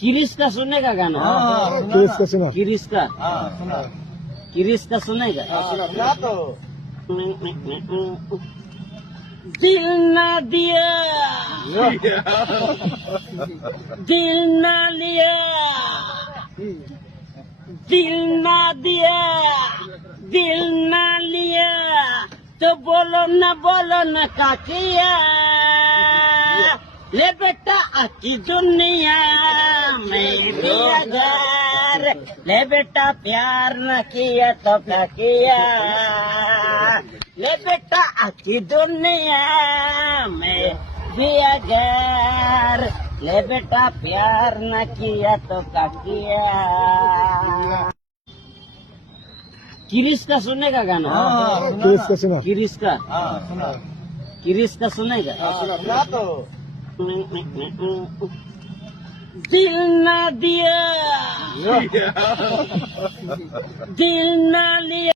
किरिस का सुनेगा गाना? किरिस का सुना। किरिस का किरिस का सुनेगा? सुना तो दिल ना दिया दिल ना लिया दिल ना दिया दिल ना लिया तो बोलो ना काकिया ले बेटा आकी दुनिया में भी अगर ले बेटा प्यार न किया तो क्या किया ले बेटा आकी दुनिया में भी अगर ले बेटा प्यार न किया तो क्या किया। किरिस का सुनेगा गाना? किरिस का सुना। किरिस का सुना किरिस का सुनेगा? सुना तो दिल ना दिया दिल ना लिया